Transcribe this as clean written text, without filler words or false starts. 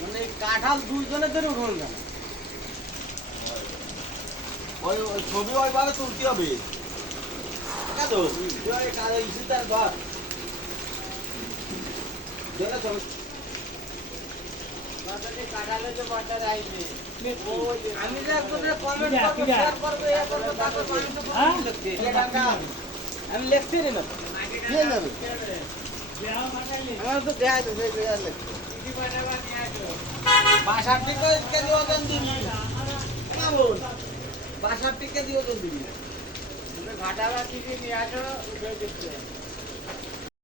মানে কাঁঠাল দুইজনের ধরে উঠুন কেন? ওই ছবি ওইভাবে তুলতে হবে কেন ইসিটার ঘর আমি যে কমেন্ট করবো শেয়ার করবো এ করবো তারপর আমি লিখতে নি না কে নেবে আমার তো দেখাই তো সেই লিখতে বাসার থেকে কেজি ওজন দিবি বাসার থেকে কেজি ওজন দিবি ঘাটালা থেকে নিয়ে আসো উঠে দিচ্ছে